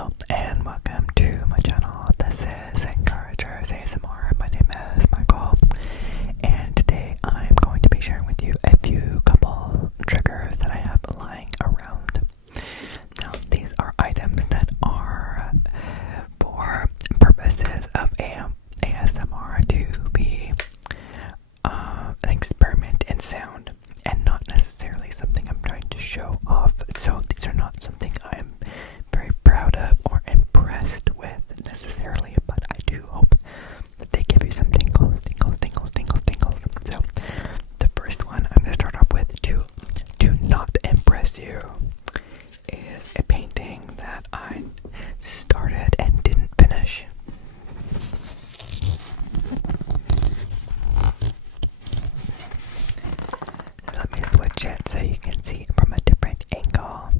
Hello and welcome to my channel. This is Encouragers ASMR. My name is Michael, and today I'm going to be sharing with you a few couple triggers that I have lying around. Now, these are items that are for purposes of ASMR to be an experiment in sound and not necessarily something I'm trying to show off. So these are not something I'm very proud of or impressed with necessarily, but I do hope that they give you some tingles. So the first one I'm going to start off with to not impress you is a painting that I started and didn't finish. Let me switch it so you can see it from a different angle.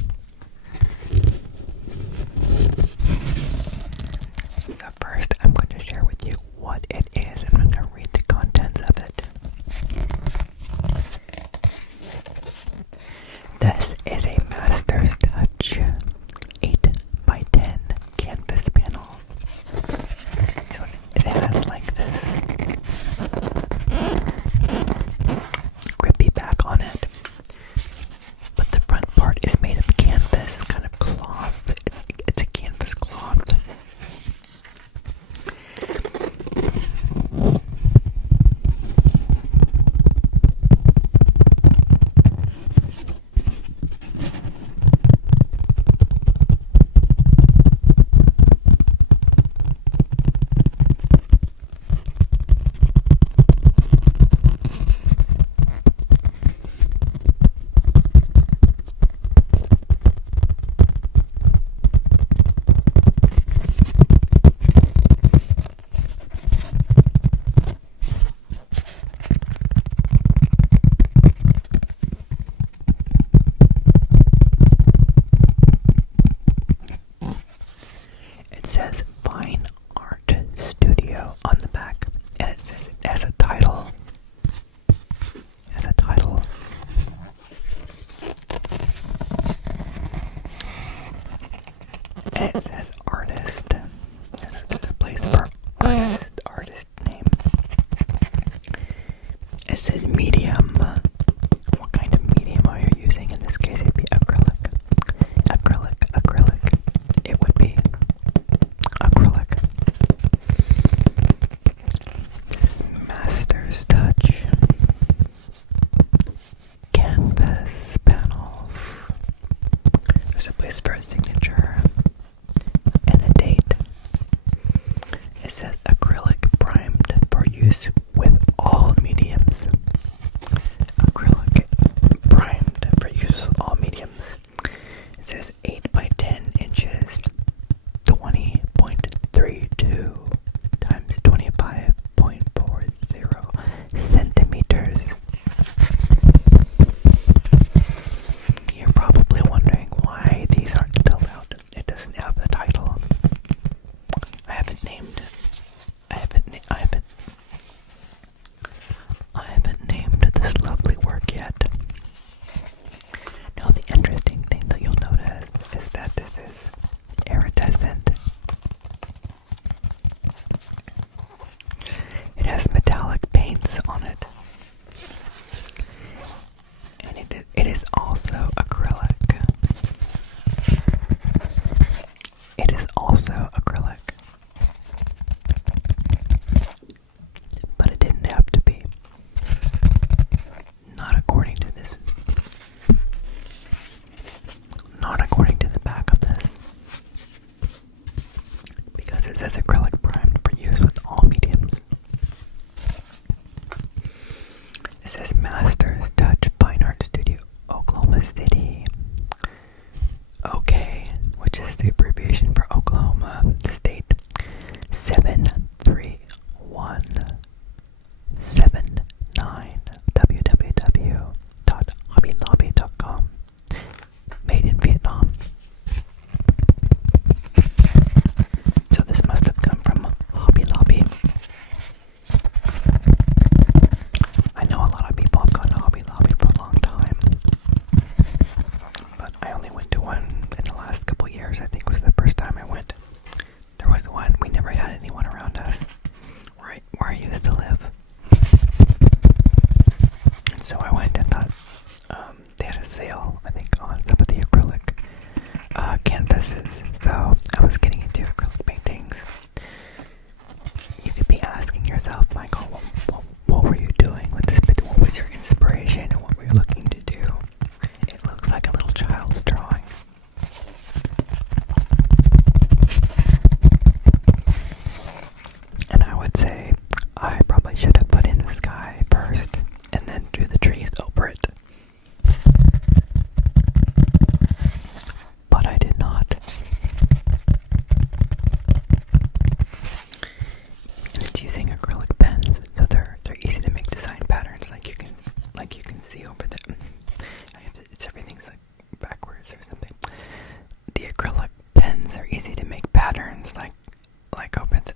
So first I'm going to share with you what it is, and I'm going to read the contents of it. This is a Master's Touch 8x10 canvas panel. So it has like this grippy back on it, but the front part is made of canvas, kind of cloth. It's a canvas cloth. It says Fine Art Studio on the back, and it says it has a title. And it says artist. There's a place for artist name. It says medium. What kind of medium are you using? In this case, it'd be acrylic. It would be acrylic. This is Master's Touch canvas panels. There's a place for a signature and a date. It says acrylic primed for use with all mediums. Acrylic primed for use with all mediums. It says 8x10 inches, 20.32 times 25.40 centimeters. You're probably wondering why these aren't spelled out. It doesn't have a title. I haven't named this lovely work yet. Now, the interesting thing that you'll notice is that this is iridescent. It has metallic paints on it. And it is also acrylic. It is also acrylic. But it didn't have to be. Not according to this. Not according to the back of this. Because it says acrylic primed for use with all mediums. It says Master's Touch Fine Art Studio, Oklahoma City. OK, which is the abbreviation for Oklahoma So I was getting into acrylic paintings. You could be asking yourself, Michael, what were you doing with this? What was your inspiration and what were you looking to do? It looks like a little child's drawing. And I would say I probably should have put in the sky first and then drew the trees over it. But I did not. And it's using acrylic pens, so they're easy to make design patterns like you can see over there. It's everything's like backwards or something. The acrylic pens are easy to make patterns like over the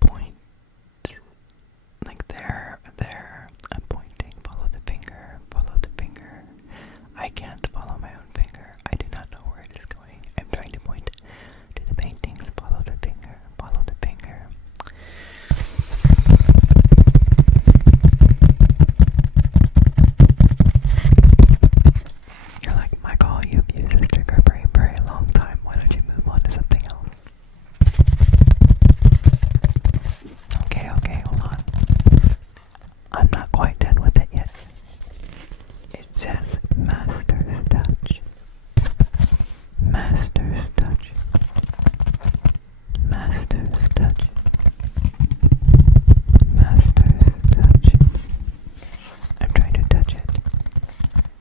point, like there. I'm pointing. Follow the finger. I can't follow my own finger. I do not know where it is going. I'm trying to point to the paintings. Follow the finger. You're like, Michael, you've used this trigger for a very long time. Why don't you move on to something else? Okay, hold on. I'm not quite done with it yet. It says Master's Touch. Master's Touch. Master's Touch. Master's Touch. I'm trying to touch it.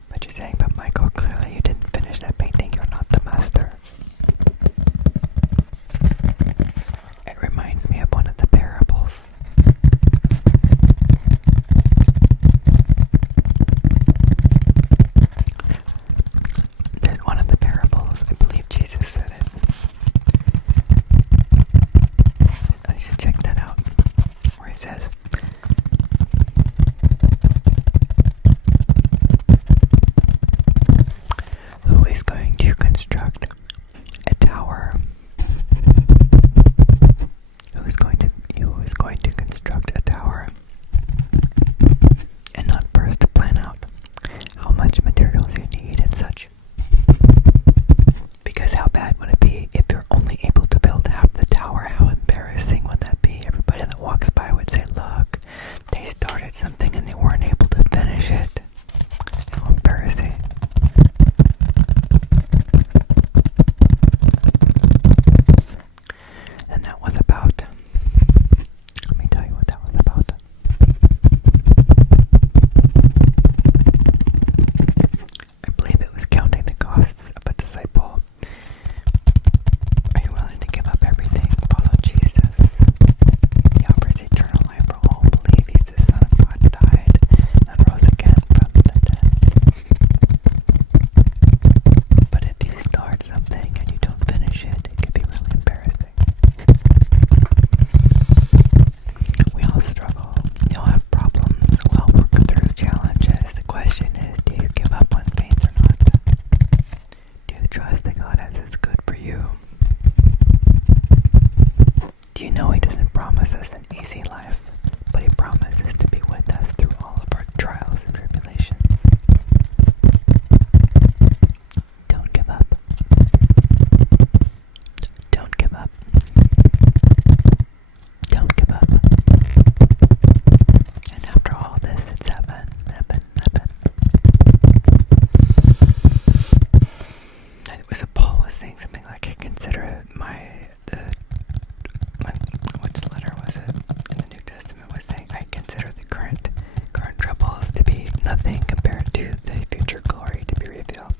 But you're saying, but Michael, clearly you didn't finish that painting. You're not the master. It reminds me of one of the parables. There's one of the parables, I believe Jesus said it. I should check that out. Where he says, who is going to construct a tower? Who is going to construct a tower and not first plan out how much materials you need and such? Because how bad would it be if you're only able to build half the tower? How embarrassing would that be? Everybody that walks by would say, look, they started something and they weren't able to finish it. How embarrassing. And that was about, let me tell you what that was about. I believe it was counting the costs of a disciple. Are you willing to give up everything? Follow Jesus. He offers eternal life for all who believe He's the Son of God, died and rose again from the dead. But if you start something and you don't finish it, it can be really embarrassing. We all struggle. We all have problems. We all work through challenges. The question is, do you give up on faith or not? Do you trust that God has His good for you? Do you know He doesn't promise us an easy life, but He promises to be with us through all of our trials and tribulations? Don't give up. Don't give up. Don't give up. And after all this, it's heaven. It was Paul was saying something like, I consider which letter was it in the New Testament was saying, I consider the current troubles to be nothing compared to the future glory to be revealed.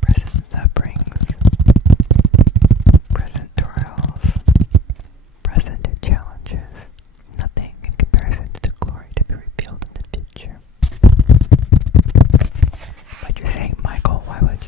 Present sufferings, present trials, present challenges, nothing in comparison to the glory to be revealed in the future. But you're saying, Michael, why would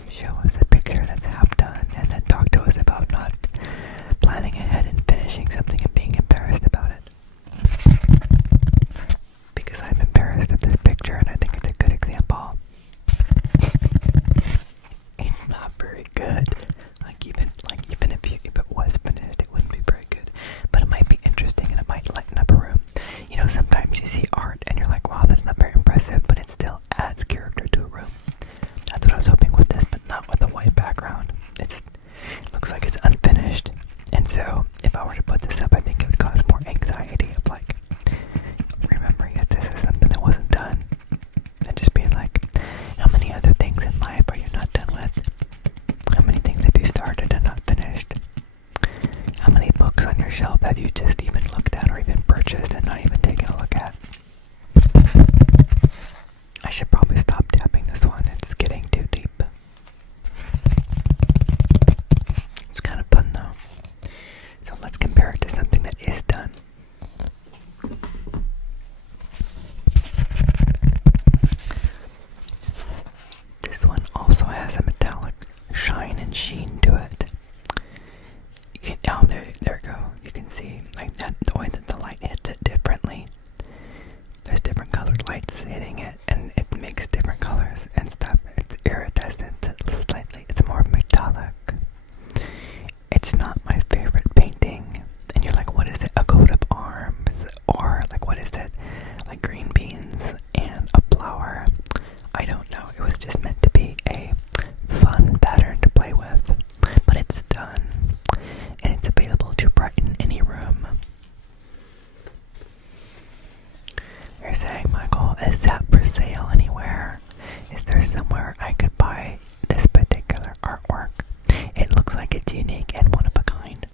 It's unique and one of a kind.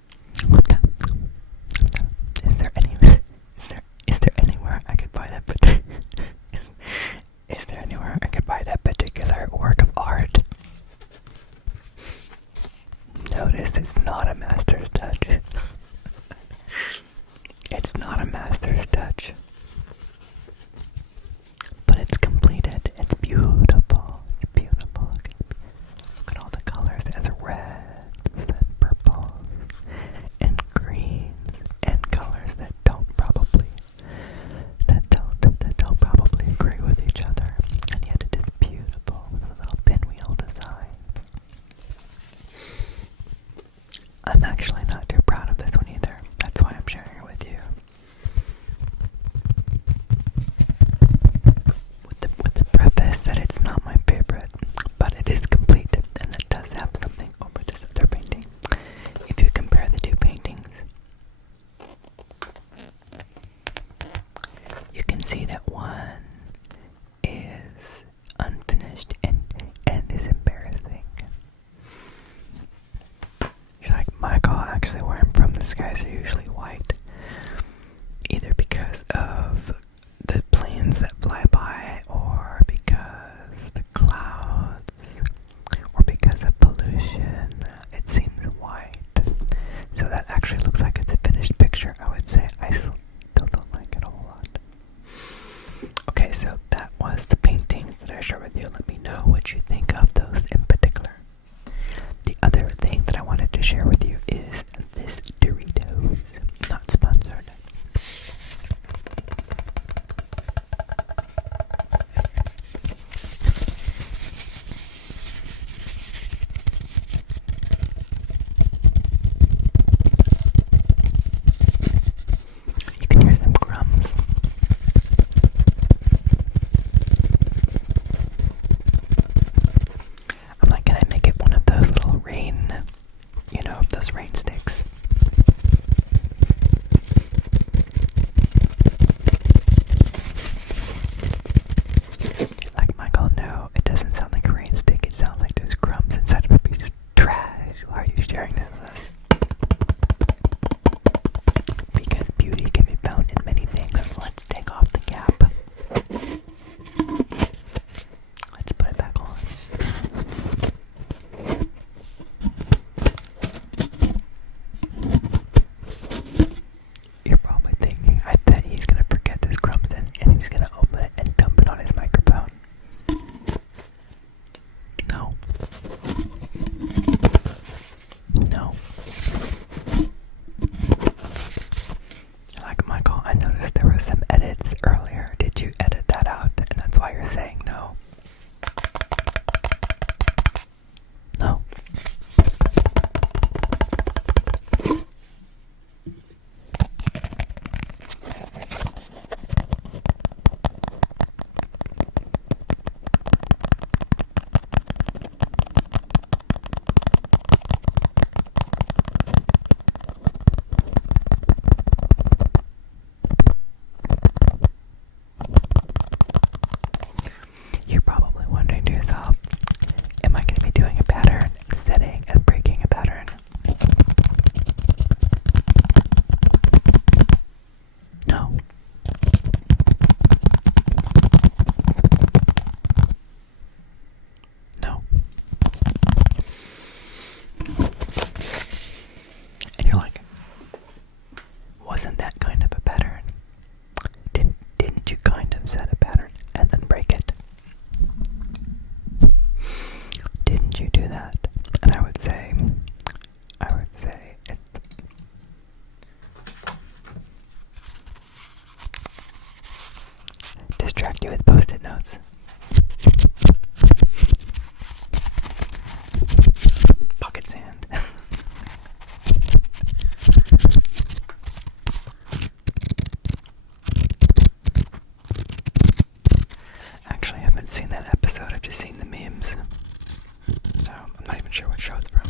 Is there anywhere I could buy that? Is there anywhere I could buy that particular work of art? Notice it's not a master's touch. It's not a master's touch. But it's completed. It's beautiful. It's beautiful. Look at all the colors. It has reds and purples and greens and colors that don't probably agree with each other. And yet it is beautiful with a little pinwheel design. I'm actually not too proud of this one either. That's why I'm sharing it with you. With the preface that it's not my favorite, but it is complete, and it does have something over this other painting. If you compare the two paintings, you can see that one is unfinished and is embarrassing. You're like, Michael, actually where I'm from, the skies are usually white. Either because of the planes that fly by, or because the clouds, or because of pollution. It seems white. So that actually looks like it's a finished picture, I would say. I still don't like it a whole lot. Okay, so that was the paintings that I shared with you. Let me know what you think of those in particular. The other thing that I wanted to share with you is this Doritos. Not sponsored. You can hear some crumbs. I'm like, can I make it one of those little rain, those rain sticks? Like, Michael, no, it doesn't sound like a rain stick. It sounds like there's crumbs inside of a piece of trash. Why are you sharing this with us? Because beauty can be found in many things. Let's take off the cap. Let's put it back on. You're probably thinking, I bet he's gonna forget this crumbs and he's gonna open it and dump it on his microphone. No. No. Like, Michael, I noticed there were some edits earlier. Did you edit that out? And that's why you're saying no. No. You're probably wondering to yourself, am I going to be doing a pattern, setting and breaking a pattern? No. No. And you're like, wasn't that kind of a pattern? Didn't you kind of set a pattern and then break it? Didn't you do that? And I would say it's distract you with post-it notes. Pocket sand. Actually, I haven't seen that episode. I've just seen the memes. So I'm not even sure what show it's from.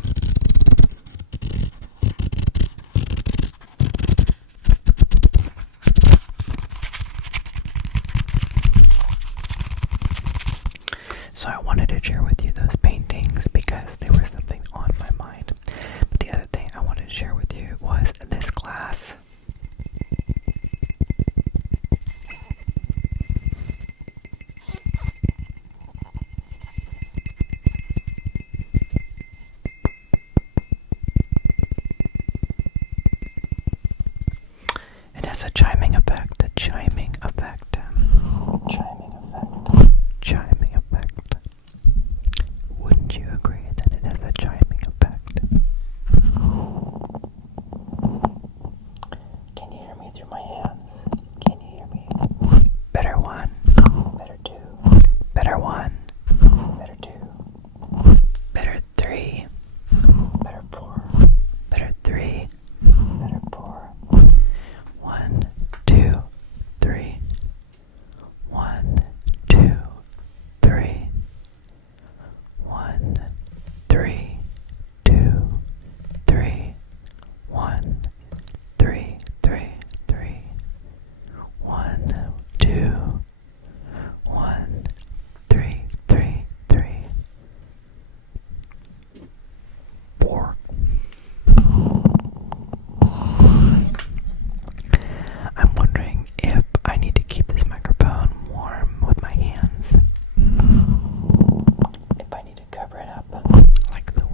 has a chiming effect. A chiming effect. Chiming effect. Chiming effect. Wouldn't you agree that it has a chiming effect? Can you hear me through my hands? Can you hear me? Better one. Better two. Better one. Better two. Better three. Better four. Better three. Better four. 1, 2, 3. 1, 2, 3. 1, 3, 2, 3. 1, 3, 3, 3. 1, 2. 1, 3, 3, 3. 4. I'm wondering if I need to keep this microphone warm with my hands. If I need to cover it up like the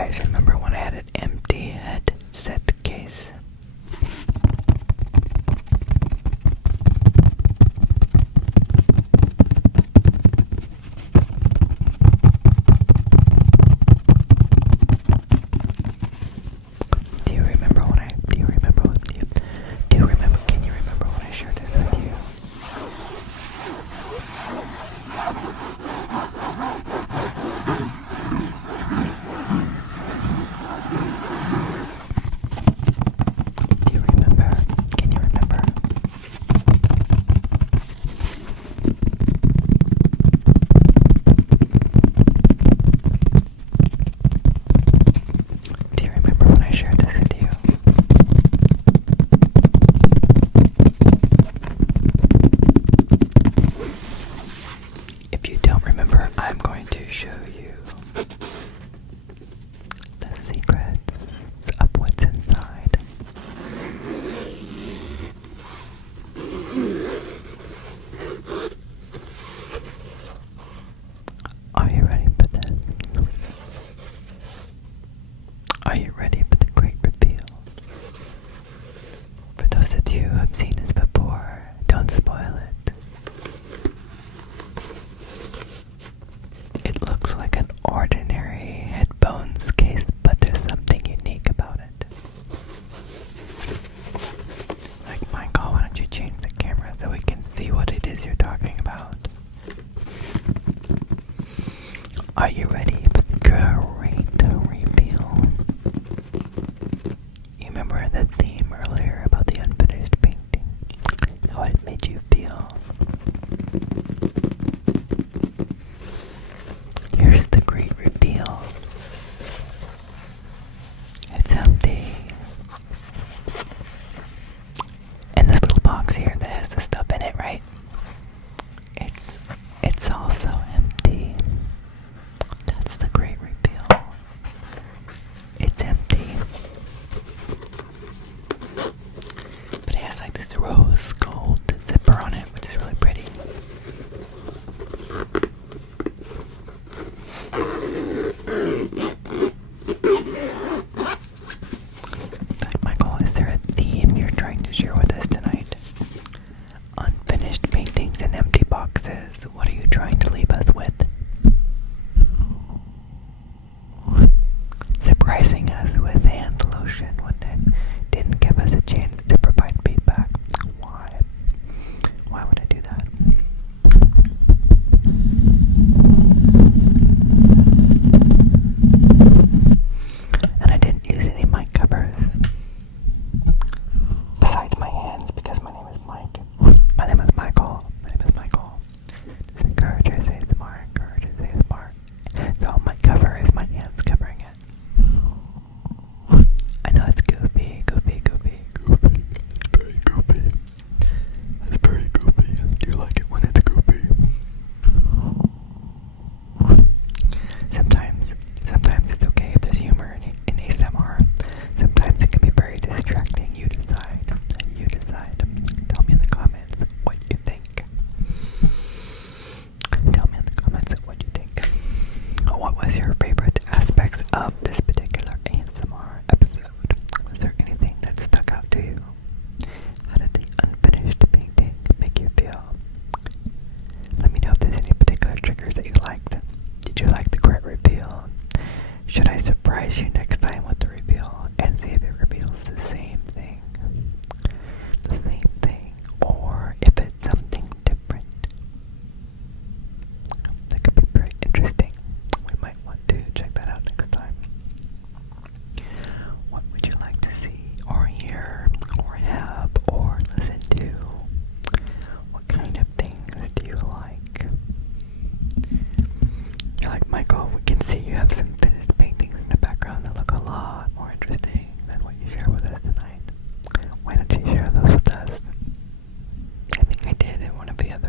guys remember when I had an empty headset case? Do you remember when I, do you remember when you, do you remember, can you remember when I shared this with you? Do you remember? Can you remember? Do you remember when I shared this with you? If you don't remember, I'm going to show you the secrets of what's inside. Are you ready for this? Are you ready for the great reveal? For those of you who have seen this before, don't spoil it. It looks like an ordinary headphones case, but there's something unique about it. Like, Michael, why don't you change the camera so we can see what it is you're talking about? Are you ready for the great reveal? You remember the theme earlier about the unfinished painting? How it made you feel? Here's the great reveal. It's empty. And this little box here that has the stuff in it, right? It's also empty. That's the great reveal. It's empty. But it has like this rose gold zipper on it, which is really pretty. Like, Michael, is there a theme you're trying to share with us tonight? Unfinished paintings and empty boxes. What are you trying to leave us with? Surprising us with hand lotion when they didn't give us a chance to provide feedback. Why? Why would I do that? And I didn't use any mic covers. Besides my hands, because my name is Mike. My name is Michael. My name is Michael. This encourages ASMR, encourages ASMR. So my cover is my hands covering it. I know it's goofy. Very goofy. It's very goofy. Do you like it when it's goofy? Sometimes it's okay if there's humor in ASMR. Sometimes it can be very distracting. You decide. Tell me in the comments what you think. What was your favorite aspects of this particular ASMR episode? Was there anything that stuck out to you? How did the unfinished painting make you feel? Let me know if there's any particular triggers that you liked. Did you like the great reveal? Should I surprise you next time with the reveal and see if it reveals the same thing? Or if it's something different? That could be very interesting. We might want to check that out next time. What would you like to see or hear or have or listen to? What kind of things do you like? You're like, Michael, we can see you have some finished paintings in the background that look a lot more interesting than what you share with us tonight. Why don't you share those with us? I think I did in one of the other